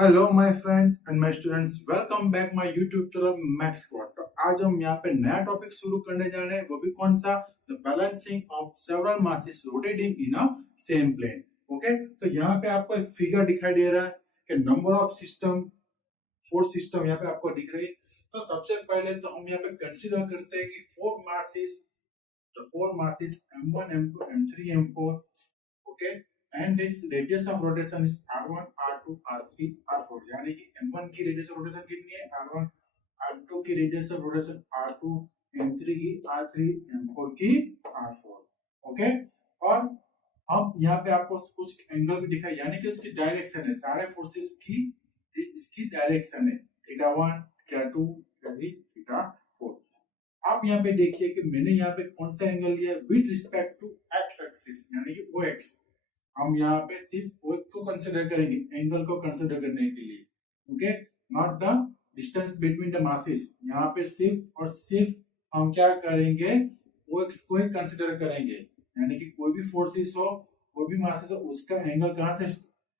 Hello my friends and my students, welcome back my YouTube channel max quad. तो आज हम यहाँ पे नया टॉपिक शुरू करने जा रहे हैं, वो भी कौन सा? The balancing of several masses rotating in a same plane. Okay, तो यहाँ पे आपको एक फिगर दिखाई दे रहा है कि number of system, four system यहाँ पे आपको दिख रही है। तो सबसे पहले तो हम यहाँ पे कंसीडर करते हैं कि four masses m1 m2 m3 m4, okay, and its radius of rotation is r1 r2 r3 r4। यानी कि m1 की रेडियस ऑफ रोटेशन कितनी है? r1। r2 की radius of rotation r2। m3 की r3। m4 की r4। ओके, और अब यहाँ पे आपको कुछ एंगल भी दिखाई, यानी कि उसकी डायरेक्शन है, सारे फोर्सेस की इसकी डायरेक्शन है, थीटा 1 थीटा 2 थीटा 3 थीटा 4। आप यहाँ पे देखिए कि मैंने यहाँ पे कौन सा एंगल लिया है with respect to X axis, यानी कि ओ एक्स। हम यहाँ पे सिर्फ ओ को कंसीडर करेंगे, एंगल को कंसीडर करने के लिए। Okay, not the distance between the masses. यहाँ पे सिर्फ और सिर्फ हम क्या करेंगे, ओ एक्स को ही कंसीडर करेंगे, यानी कि कोई भी फोर्सेस हो, कोई भी मासेस हो, उसका एंगल कहाँ से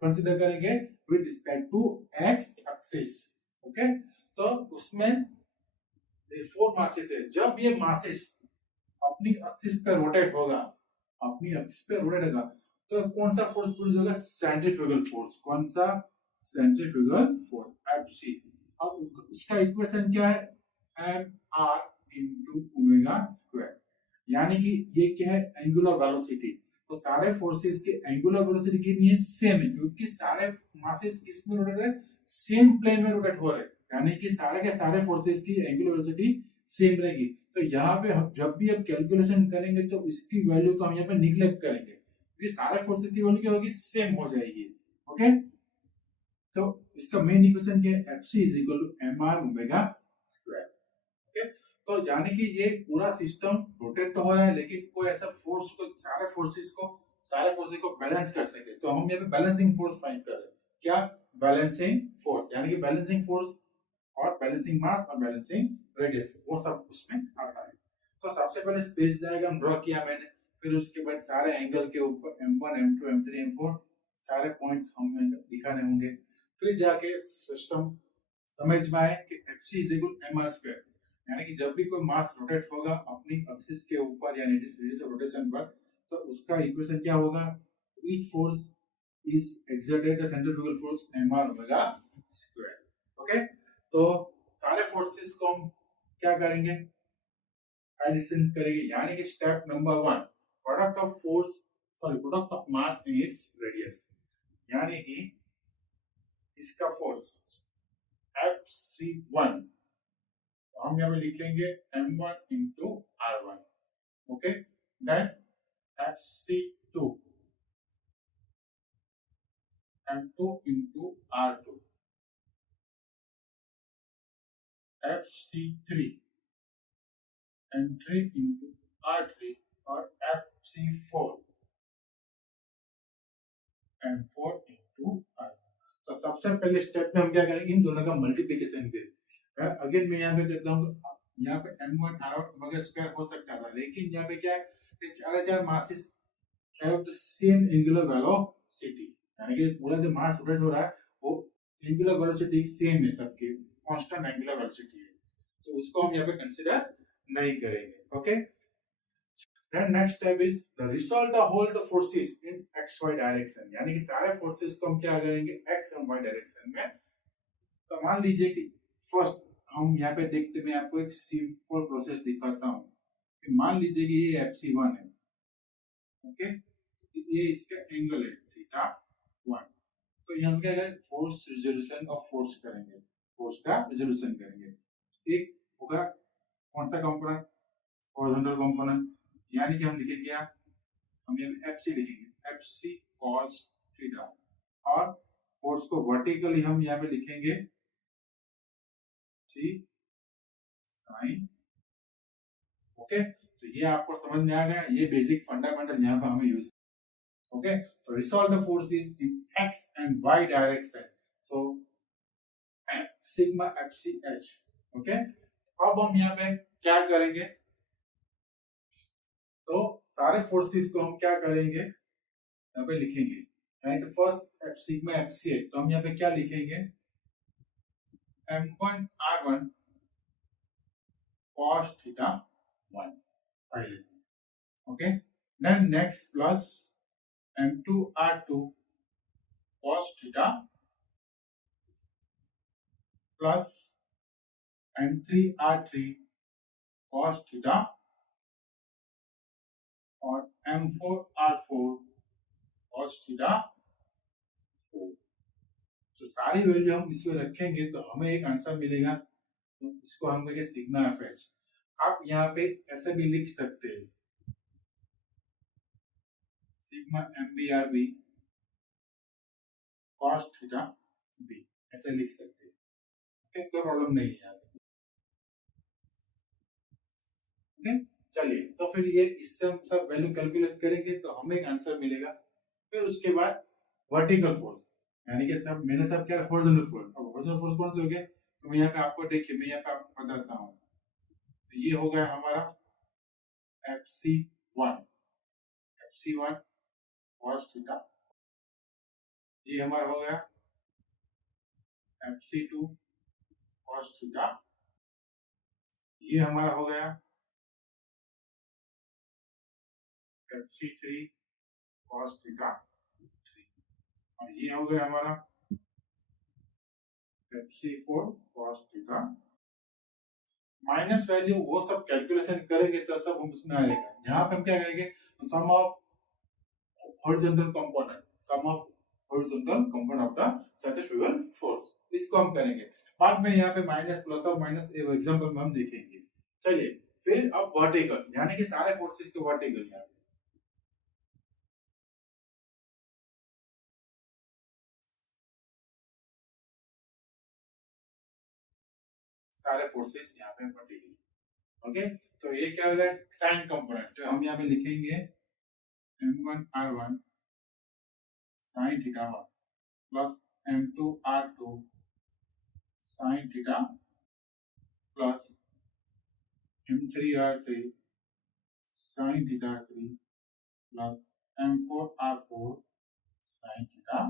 कंसीडर करेंगे? With respect to X axis. Okay, तो उसमें फोर मासेस है। जब ये मासेस अपनी एक्सिस पे रोटेट होगा, अपनी एक्सिस पे रोटेट होगा, तो कौन सा फोर्स प्रोड्यूस होगा? Centrifugal force. कौन सा? Centrifugal force, FC. अब इसका इक्वेशन क्या है? M R into omega square. यानी कि ये क्या है? Angular velocity. तो सारे फोर्सेस के एंगुलर वेलोसिटी कितनी है? सेम है, क्योंकि सारे मासेस किस में रोटेट है? सेम प्लेन में रोटेट हो रहे हैं, यानी कि सारे के सारे फोर्सेस की एंगुलर वेलोसिटी सेम रहेगी। तो यहाँ पे हम जब भी अब कैलकुलेशन करेंगे तो इसकी वैल्यू को हम यहाँ पे निग्लेक्ट करेंगे, ये सारे फोर्सेस की वैल्यू क्या होगी? सेम हो जाएगी। ओके, तो इसका मेन इक्वेशन क्या है? FC is equal to M R omega square. Okay, तो यानी कि ये पूरा सिस्टम रोटेट तो हो रहा है, लेकिन कोई ऐसा फोर्स को सारे फोर्सेस को बैलेंस कर सके, तो हम यहाँ पे बैलेंसिंग फोर्स फाइंड कर रहे हैं। क्या? बैलेंसिंग फोर्स, यानी कि बैलेंसिंग फोर्स और बैलेंसिंग मास और बैलेंसिंग रेडियस, वो सब उसमें आता है। तो सबसे पहले स्पेस डायग्राम ड्रॉ किया मैंने, फिर उसके बाद सारे एंगल के ऊपर m1 m2 m3 m4 सारे पॉइंट्स हमें दिखाने होंगे। फिर जाके सिस्टम समझ में आए कि FC is equal M R square, यानी कि जब भी कोई मास रोटेट होगा अपनी एक्सिस के ऊपर यानी रेडियस ऑफ रोटेशन पर, तो उसका इक्वेशन क्या होगा? Each force is exerted the centrifugal force M R omega square. Okay, तो सारे फोर्सेस को हम क्या करेंगे? एडिशन करेंगे, यानी कि step number 1, product of mass and its radius, यानी कि इसका फोर्स Fc1 हम यहाँ पे लिखेंगे m1 into r1। Okay, then Fc2 m2 into r2, Fc3 m3 into r3 और Fc4 m4 इंटू r। तो सबसे पहले स्टेप में हम क्या करेंगे? इन दोनों का मल्टीप्लिकेशन करेंगे। अगेन मैं यहाँ पे करता हूँ, यहाँ पे m1 r1 ओमेगा स्क्वायर हो सकता था, लेकिन यहाँ पे क्या है कि चार masses have the same angular velocity, यानी कि पूरा जो मास रोटेट हो रहा है वो एंगुलर वेलोसिटी सेम है, सबके कांस्टेंट एंगुलर वेलोसिटी है, तो उसको हम यहाँ पे कंसीडर नहीं करेंगे। Okay, then next step is the result of all the forces in X Y direction, यानी कि सारे फोर्सेस को हम क्या करेंगे? एक्स एंड वाई डायरेक्शन में। तो मान लीजिए कि फर्स्ट हम यहाँ पे देखते, मैं आपको एक सिंपल प्रोसेस दिखाता हूँ कि मान लीजिए कि ये Fc1 है। ओके, ये इसका एंगल है थीटा 1। तो यहाँ हम क्या करें? फोर्स रिजोल्यूशन ऑफ फोर्स करेंगे, फोर्स का रिजोल्यूशन करेंगे। एक होगा कौन सा कंपोनेंट? हॉरिजॉन्टल कंपोनेंट, यानी कि हम लिखेंगे क्या? हम यहाँ Fc लिखेंगे, Fc cos थीटा, और फोर्स को वर्टिकली हम यहाँ पे लिखेंगे C sin। ओके, तो ये आपको समझ में आ गया, ये बेसिक फंडामेंटल यहाँ पे हमें यूज। ओके, तो resolve the forces in x and y direction, so sigma FCH। Okay, अब हम यहाँ पे क्या करेंगे? तो सारे फोर्सेस को हम क्या करेंगे? यहाँ पे लिखेंगे यानी कि फर्स्ट सिग्मा FCH, तो हम यहाँ पे क्या लिखेंगे M1 R1 cos theta 1 पहले, okay, then next plus M2 R2 cos theta plus M3 R3 cos theta और M4 R4 cos theta 4। तो सारी वैल्यू हम इसमें रखेंगे तो हमें एक आंसर मिलेगा, तो इसको हम कहेंगे सिग्मा FH। आप यहाँ पे ऐसे भी लिख सकते हैं sigma MBRB cos theta B, ऐसे लिख सकते हैं, ओके, कोई प्रॉब्लम नहीं है। ओके, चलिए, तो फिर ये इससे हम सब वैल्यू कैलकुलेट करेंगे तो हमें एक आंसर मिलेगा। फिर उसके बाद वर्टिकल फोर्स, यानी कि सब मैंने सब क्या हॉरिजॉन्टल फोर्स, अब हॉरिजॉन्टल फोर्स कौन से हो गए, तो मैं यहाँ पे आपको देखिए, मैं यहाँ पे आपको बताता हूँ। तो ये हो गया हमारा FC1 cos थीटा, ये हमारा हो गया FC2 cos थीटा, ये हमारा हो गया FC3 cos थीटा, और ये हो गया हमारा FC4 cos theta. Minus value वो सब कैलकुलेशन करेंगे तो सब हम उसमें आएगा। यहाँ पे हम क्या करेंगे, sum of horizontal component, sum of horizontal component of the centrifugal force, इसको हम करेंगे। बाद में यहाँ पे माइनस प्लस और माइनस एग्जांपल में हम देखेंगे। चलिए, फिर अब वर्टिकल, यानी कि सारे फोर्सेस के वर्टिकल, यहाँ पे सारे फोर्सेस यहाँ पे वर्टिकल, ओके। तो ये क्या होगा, साइन कंपोनेंट, तो हम यहाँ पे लिखेंगे M1 R1 sin theta 1 plus M2 R2 sin theta plus M3 R3 sin theta 3 plus M4 R4 sin theta.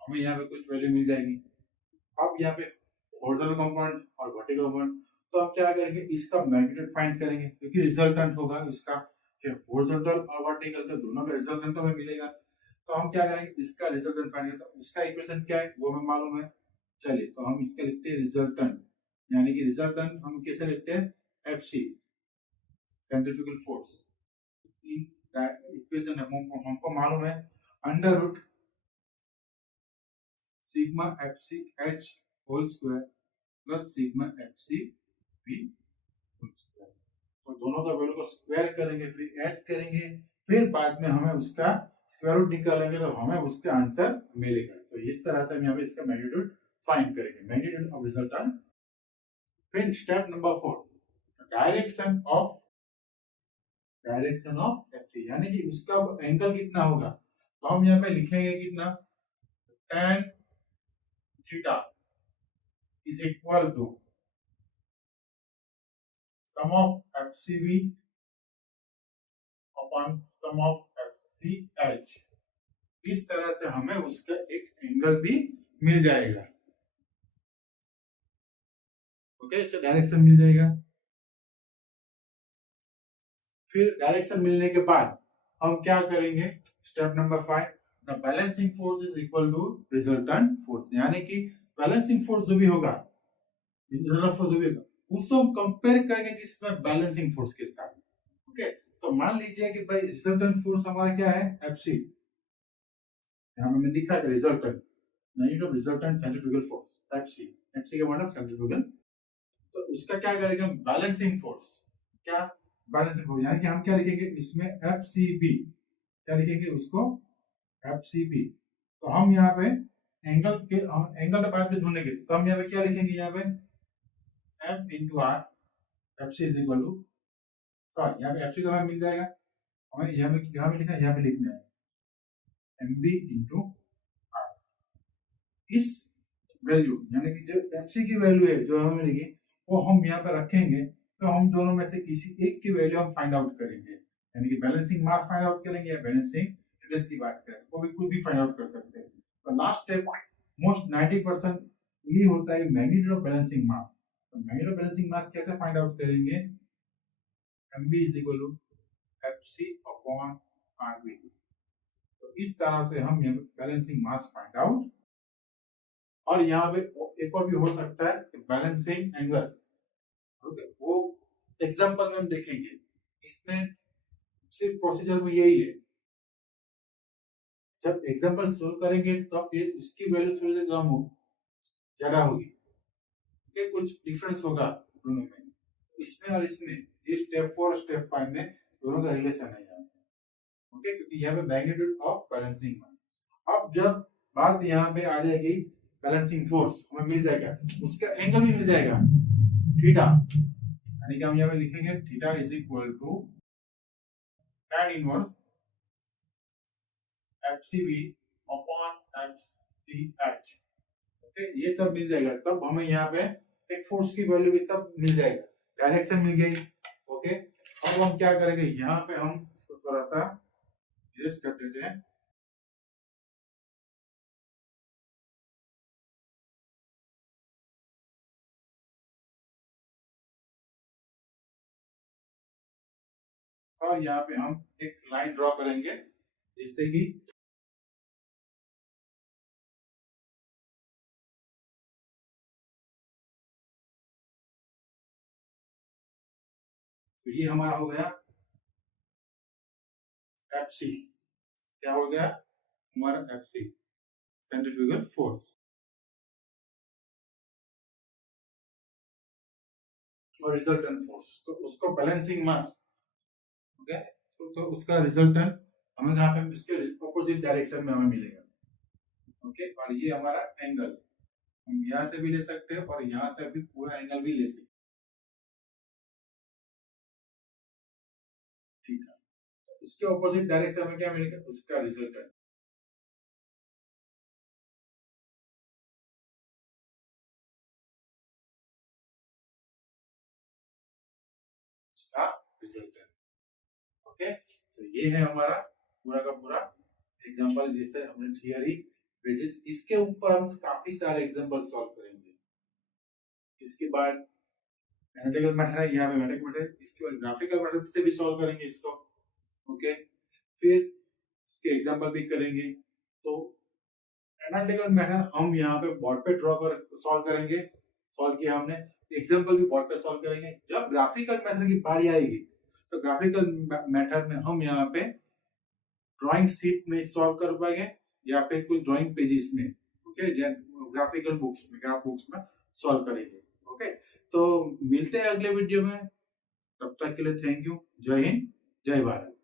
हमें यहाँ पे कुछ वैल्यू मिल जाएगी। अब यहाँ पे हॉरिजॉन्टल कंपोनेंट और वर्टिकल कंपोनेंट, तो आप क्या करेंगे, इसका मैग्नीट्यूड फाइंड करेंगे, क्योंकि रिजल्टेंट होगा इसका, हॉरिजॉन्टल और वर्टिकल का दोनों का रिजल्टेंट हमें मिलेगा। तो हम क्या करेंगे, इसका रिजल्टेंट फाइंड करेंगे, तो इसका इक्वेशन क्या है वो हमें मालूम है। चलिए, तो हम इसका लिखते हैं रिजल्टेंट, यानी कि रिजल्टेंट हम कैसे लिखते हैं, FC सेंट्रीफ्यूगल फोर्स, इक्वेशन हमको मालूम है under root sigma FCH whole square plus sigma FCV whole square. तो दोनों का वैल्यू को स्क्वायर करेंगे, फिर ऐड करेंगे, फिर बाद में हमें उसका स्क्वायर रूट निकालेंगे तो हमें उसका आंसर मिलेगा। तो इस तरह से हम यहाँ पे इसका मैग्नीट्यूड फाइंड करेंगे, मैग्नीट्यूड ऑफ रिजल्टेंट। फिर step number 4, direction of FC, यानी कि उसका एंगल कितना होगा, तो हम यहाँ पे लिखेंगे कितना, tan theta is equal to sum of FCV upon sum of FCH। इस तरह से हमें उसका एक एंगल भी मिल जाएगा, ओके, इससे डायरेक्शन मिल जाएगा। फिर डायरेक्शन मिलने के बाद हम क्या करेंगे, step number 5, the balancing force is equal to resultant force, यानी कि बैलेंसिंग फोर्स जो भी होगा, रिजल्टेंट फोर्स जो भी होगा, उसको हम कंपेयर करेंगे किसमें, बैलेंसिंग फोर्स के साथ, ओके। तो मान लीजिए कि भाई रिजल्टेंट फोर्स हमारा क्या है, FC, यहाँ पे मैं लिखा है resultant, magnitude of resultant centrifugal force FC, FC का मतलब सेंट्रीफ्यूगल। तो उसका क्या करेंगे, बैलेंसिंग फोर्स, क्या बैलेंसिंग फोर्स, यानी कि हम क्या लिखेंगे इसमें FCB, क्या लिखेंगे उसको FCB। तो हम यहाँ पे एंगल के, हम एंगल बाद में ढूंढेंगे, तो हम यहाँ पे क्या लिखेंगे, यहाँ पे F into R, FC is equal to, sorry यहाँ पे FC तो हमें मिल जाएगा, हमें यहाँ पे लिखना है, यहाँ पे लिखना है MB into R। इस वैल्यू, यानी कि जो FC की वैल्यू है जो हमें मिलेगी, वो हम यहाँ पे रखेंगे, तो हम दोनों में से किसी एक की वैल्यू हम फाइंड आउट करेंगे, यानी कि बैलेंसिंग मास फाइंड आउट करेंगे या बैलेंसिंग प्लेस की बात करें वो भी खुद भी फाइंड आउट कर सकते हैं। तो लास्ट स्टेप मोस्ट 90% ये होता है मैग्नीट्यूड ऑफ बैलेंसिंग मास। तो मैग्नीट्यूड ऑफ बैलेंसिंग मास कैसे फाइंड आउट करेंगे? mb is equal to fc upon rb। तो इस तरह से हम बैलेंसिंग मास फाइंड आउट। और यहाँ पे एक और भी हो सकता है बैलेंसिंग एंगल। ओके, वो एग्जांपल में हम देखेंगे। इसमें सिर्फ प्रोसीजर में यही है, जब एग्जांपल सोल्व करेंगे तब ये इसकी वैल्यू थोड़ी सी कम हो ज्यादा होगी, ये कुछ डिफरेंस होगा दोनों में, इसमें और इसमें। ये स्टेप 4 और स्टेप 5 में दोनों का रिलेशन है यहाँ पे। ओके, क्योंकि यहाँ पे मैग्नीट्यूड ऑफ बैलेंसिंग मास। अब जब बात यहाँ पे आ जाएगी बैलेंसिंग फोर्स, हमें मिल जाएगा, उसका एंगल भी मिल जाएगा थीटा, यानी कि हम यहाँ पे लिखेंगे theta is equal to tan inverse FCV upon FCH। Okay, ये सब मिल जाएगा, तब हमें यहाँ पे एक फोर्स की वैल्यू भी सब मिल जाएगा, डायरेक्शन मिल गई। ओके, अब हम क्या करेंगे, यहाँ पे हम इसको थोड़ा सा इरेज कर देते हैं। और यहाँ पे हम एक लाइन ड्रॉ करेंगे, जिससे कि तो ये हमारा हो गया FC। क्या हो गया हमारा FC, सेंट्रीफ्यूगल फोर्स। और रिजल्टेंट फोर्स, तो उसको बैलेंसिंग मास। ओके, तो उसका रिजल्टेंट हमें यहाँ पे इसके ऑपोजिट डायरेक्शन में हमें मिलेगा। ओके, और ये हमारा एंगल, हम यहाँ से भी ले सकते हैं और यहाँ से भी पूरा एंगल भी ले सकते हैं। ठीक है, तो इसके ऑपोजिट डायरेक्शन में क्या मिलेगा, उसका रिजल्टेंट। उसका रिजल्टेंट। ओके, तो ये है हमारा पूरा का पूरा एग्जांपल, जैसे हमने थियरी बेसिस, इसके ऊपर हम काफी सारे एग्जांपल सॉल्व करेंगे। इसके बाद एनालिटिकल मेथड है, यहाँ पे मैथमेटिकल मेथड, इसके बाद ग्राफिकल मेथड से भी सॉल्व करेंगे इसको। ओके, फिर इसके एग्जांपल भी करेंगे। तो एनालिटिकल मेथड हम यहाँ पे बोर्ड पे ड्रॉ कर सॉल्व करेंगे, सॉल्व किया हमने, एग्जांपल भी बोर्ड पे सॉल्व करेंगे। जब ग्राफिकल मेथड की बारी आएगी तो ग्राफिकल मेथड में हम यहाँ पे ड्राइंग शीट में सॉल्व कर पाएंगे या फिर कोई ड्राइंग पेजेस में। ओके, ग्राफिकल बुक्स में, ग्राफ बुक्स में सॉल्व करेंगे। ओके, तो मिलते हैं अगले वीडियो में, तब तक के लिए थैंक यू। जय हिंद, जय भारत।